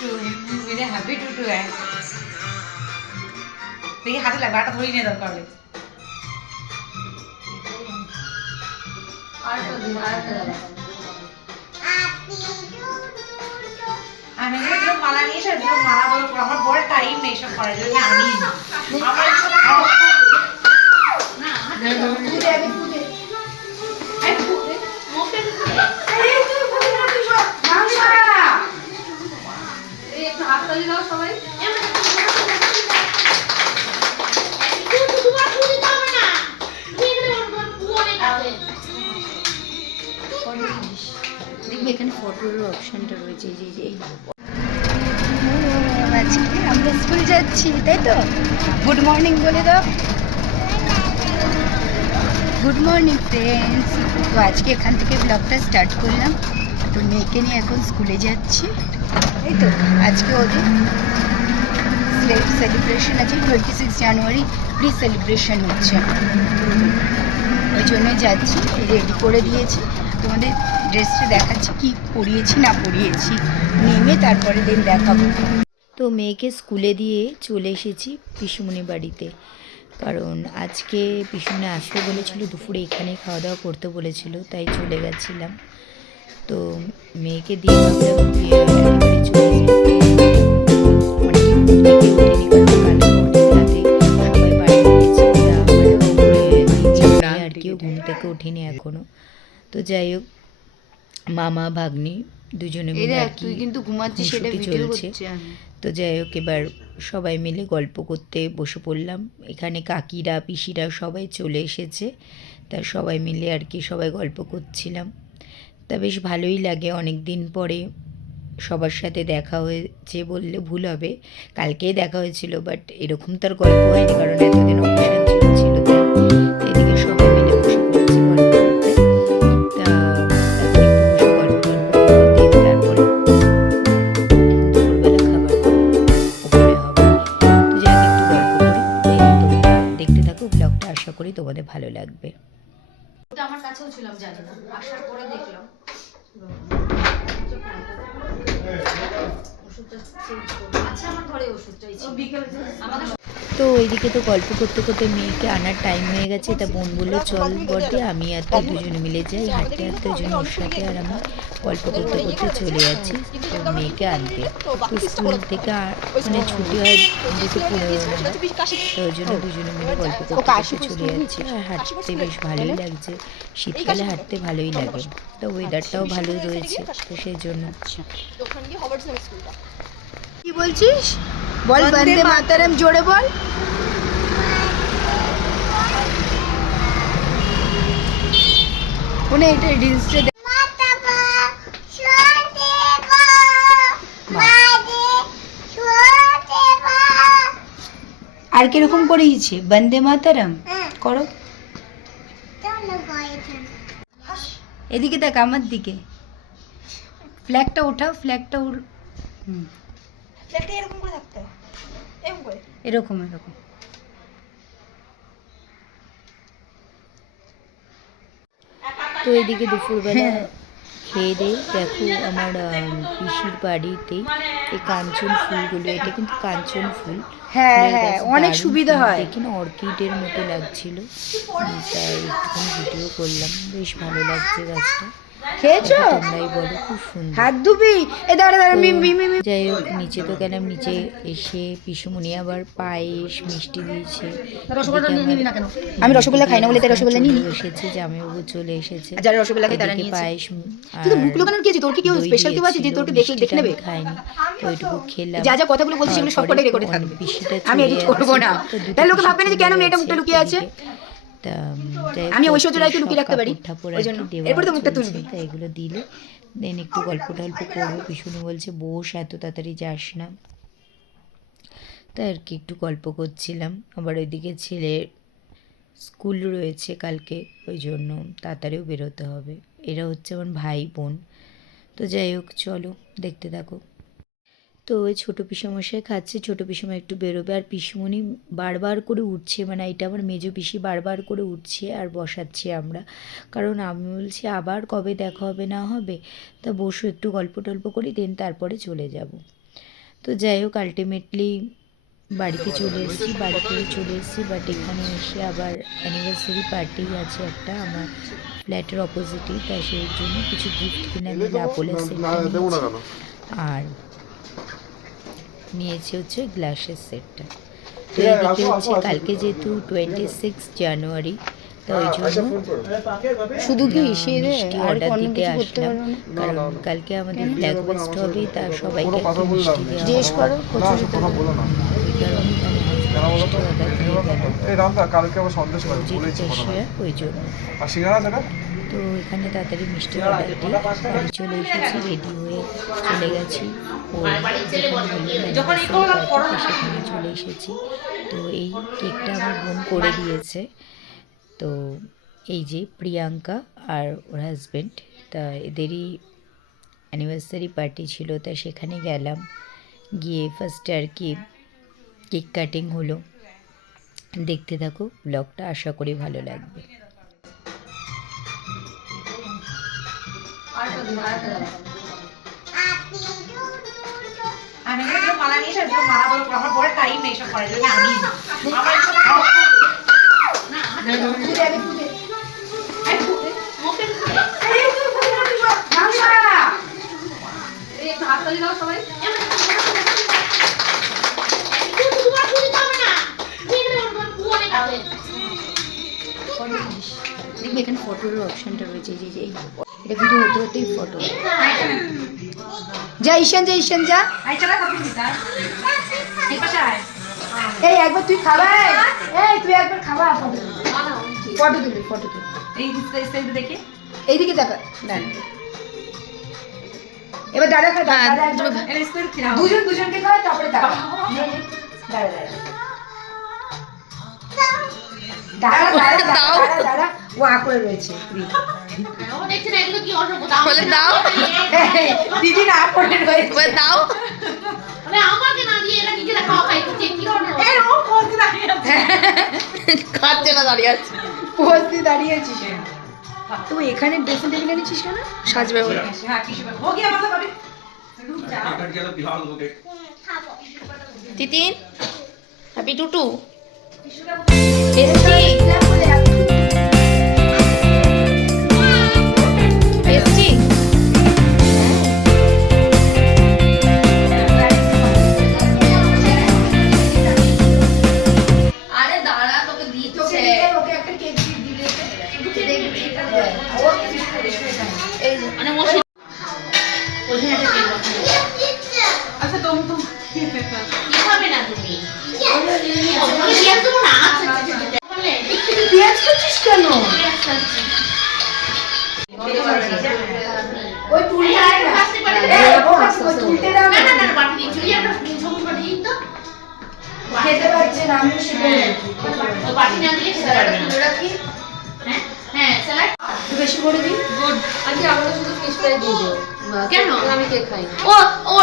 টুটু মেরে হ্যাপি টুটু দেখি হাতে লাগবে আটা ধরিয়ে নিয়ে দরকার হলে আমি মালা নিয়ে এসে মালা বলো আমার বড় টাইম নেই সব করার জন্য আমি আমার এখানে ফটোর অপশনটা রয়েছে এই আজকে আমরা স্কুল যাচ্ছি তাই তো গুড মর্নিং বলে দাও গুড মর্নিং ফ্রেন্ডস তো আজকে এখান থেকে ব্লগটা স্টার্ট করলাম তো মেয়েকে নিয়ে এখন স্কুলে যাচ্ছি এই তো আজকে ওদের সেলিব্রেশন আছে 26 জানুয়ারি প্রি সেলিব্রেশন হচ্ছে ওই জন্যই যাচ্ছি রেডি করে দিয়েছি তোমাদের ড্রেসটা দেখাচ্ছি কি পরিয়েছি না পরিয়েছি নেমে তারপরে দিন দেখাবো তো মেয়েকে স্কুলে দিয়ে চলে এসেছি পিসুমণি বাড়িতে কারণ আজকে পিসুমণি আসতে বলেছিল দুপুরে এখানে খাওয়া দাওয়া করতে বলেছিল তাই চলে গেছিলাম তো মেয়েকে দিয়ে আর কেউ ঘুম থেকে ওঠেনি এখনো তো যাই হোক মামা ভাগ্নি দুজনে মিলে আর কি কিন্তু ঘুমাচ্ছি সেটা চলছে তো যাই হোক এবার সবাই মিলে গল্প করতে বসে পড়লাম এখানে কাকিরা পিসিরা সবাই চলে এসেছে তা সবাই মিলে আর কি সবাই গল্প করছিলাম তা বেশ ভালোই লাগে অনেক দিন পরে সবার সাথে দেখা হয়েছে বললে ভুল হবে কালকেই দেখা হয়েছিল বাট এরকম তার গল্প হয়নি কারণ এতদিন অকেশন চলছিল এদিকে সবাই মিলে বসে পড়েছি গল্প করতে তারপরে দুপুরবেলা খাবার উপরে হবে তো যাই একটু গল্প করি দেখতে থাকো ব্লগটা আশা করি তোমাদের ভালো লাগবে ওটা আমার কাছেও ছিলাম জানি না আসার পরে দেখলাম আচ্ছা আমার ঘরে ওষুধ চাইছি আমাদের তো ওইদিকে তো গল্প করতে করতে মেয়েকে আনার টাইম হয়ে গেছে তা বোন বললো চল বটে আমি আর তুই দুজনে মিলে যাই হাঁটতে হাঁটতে ওই জন্য ওর সাথে আর আমি গল্প করতে করতে চলে যাচ্ছি তো মেয়েকে আনতে তো স্কুল থেকে মানে ছুটি হয় দুটো 15 তো ওই জন্য দুজনে মিলে গল্প করতে করতে চলে যাচ্ছি আর হাঁটতে বেশ ভালোই লাগছে শীতকালে হাঁটতে ভালোই লাগে তো ওয়েদারটাও ভালো রয়েছে তো সেই জন্য কি বলছিস বল বন্দে মাতরম জোরে বল কোনে এটা রিলসে আর কিরকম করেইছে বন্দে মাতরম করো এদিকে দেখ আমার দিকে ফ্ল্যাগটা ওঠাও ফ্ল্যাগটা এরকম করে থাকতে হয় এরকম করে এরকম এরকম তো এদিকে দুপুরবেলা খেয়ে দিয়ে দেখো আমার পিসির বাড়িতে এই কাঞ্চন ফুলগুলো এটা কিন্তু কাঞ্চন ফুল হ্যাঁ হ্যাঁ অনেক সুবিধা হয় দেখি না অর্কিডের মতো লাগছিল তাই একটুখানি ভিডিও করলাম বেশ ভালো লাগছে গাছটা খেয়েছো তোমরাই বলো খুব সুন্দর হাত ধুবি এ দাঁড়া দাঁড়া যাই হোক নিচে তো গেলাম নিচে এসে পিসুমণি আবার পায়েস মিষ্টি দিয়েছে আমি রসগোল্লা খাই না বলে তাই রসগোল্লা নিয়ে এসেছে জামাইবাবু চলে এসেছে যারা রসগোল্লা খায় তারা নিয়েছে পায়েস তুই মুখগুলো কেন কি আছে তোর কি কেউ স্পেশাল কেউ আছে যে তোরকে দেখে নেবে খাইনি তো ওইটুকু খেলাম যা যা কথাগুলো বলছিস সেগুলো সব কটা রেকর্ডে থাকবে আমি এডিট করব না তাহলে লোকে ভাববে না যে কেন মেয়েটা মুখটা লুকিয়ে আছে আমি ঐশ্বর্য রায়কে লুকিয়ে রাখতে পারি ওই জন্য এরপরে তো মুখটা তুলবি তাই এগুলো দিলে দেন একটু গল্প টল্প করবো পিছনে বলছে বস এত তাড়াতাড়ি যাস না তাই আর কি একটু গল্প করছিলাম আবার ওইদিকে ছেলের স্কুল রয়েছে কালকে ওই জন্য তাড়াতাড়িও বেরোতে হবে এরা হচ্ছে আমার ভাই বোন তো যাই হোক চলো দেখতে থাকো তো ওই ছোটো পিসেমশাই খাচ্ছে ছোটো পিসেমা একটু বেরোবে আর পিসুমণি বারবার করে উঠছে মানে এটা আমার মেজো পিসি বারবার করে উঠছে আর বসাচ্ছি আমরা কারণ আমি বলছি আবার কবে দেখা হবে না হবে তা বসো একটু গল্প টল্প করি দেন তারপরে চলে যাব তো যাই হোক আলটিমেটলি বাড়িতে চলে এসেছি, বাড়ি থেকে চলে এসেছি। বাট এখানে এসে আবার অ্যানিভার্সারি পার্টি আছে একটা আমার ফ্ল্যাটের অপোজিটেই, তাই সেই জন্য কিছু গিফট কিনে আমি লাপোলা সেটটা নিয়েছি আর নিয়েছি হচ্ছে গ্লাসের সেটটা। তো এদিকে হচ্ছে কালকে যেহেতু 26 জানুয়ারি, তো ওই জন্য শুধু কি সেরে মিষ্টি আর অর্ডার অন্য দিতে কিছু করতে আসলাম, পারবো না? কারণ কালকে আমাদের ফ্ল্যাগ হোস্ট হবে, তার সবাইকে একটা মিষ্টি দেওয়া জিজ্ঞেস হবে। করো কচুরি তো ওই কারণে আমার মিষ্টি অর্ডার দিয়ে গেল এই রামদা কালকে আবার সন্দেশ পাবে বলেছি ক্যাশিয়ার, ওই জন্য। আর সিঙ্গারা সেটা তো এখানে তাড়াতাড়ি মিষ্টি অর্ডার দিয়ে বাড়ি চলে এসেছি, রেডি হয়ে চলে গেছি। ও যখন এই করলাম করো না। সেখানে চলে এসেছি। তো এই কেকটা আমার বোন করে দিয়েছে। তো এই যে প্রিয়াঙ্কা আর ওর হাজব্যান্ড, তা এদেরই অ্যানিভার্সারি পার্টি ছিল, তা সেখানে গেলাম। গিয়ে ফার্স্টে আর কি কেক কাটিং হলো। দেখতে থাকো ব্লগটা, আশা করি ভালো লাগবে। আমি একটু মালা নিয়ে এসে একটু মালা বলো, আমার বড় টাইম নেই সব করার জন্য আমি আমার একটু দেখবি এখানে ফটোর অপশনটা রয়েছে, এই যে এটা ভিডিও হতে হতেই ফটো। যা ঈশান, যা ঈশান, যা। আই চলা কত দিতা এই পাশে আয়। এই একবার তুই খাবা, এই তুই একবার খাবা, ফটো তুলি, ফটো তুলি। এই দিতে দেখি এইদিকে দেখা, ডান। এবার দাদা খা, দাদা একবার খা। এর স্কোয়ার কি নাও দুজন দুজনকে খাওয়া, তারপরে দাদা দাদা দাদা ও আ করে রয়েছে। দিদি না করে রয়েছে, দাও। এই ও কোন দাঁড়িয়ে আছে খাচ্ছে না, দাঁড়িয়ে আছে, পোস্তি দাঁড়িয়ে আছিস। তো এখানে ড্রেসিং টেবিল এনেছিস কেন? সাজবে বলে। হ্যাঁ কিছু हो गया मतलब अभी তিতিন হ্যাপি টুটু अच्छा तुम পেঁয়াজ খাচ্ছিস কেন? ওই তুলতে তুলতে দাও, খেতে পারছে না, আমি সেটা বেশি করে দিই। আজকে আমরা শুধু ফিশ ফ্রাই দিয়ে দেবো। কেন? আমি কেক খাই না। ও ও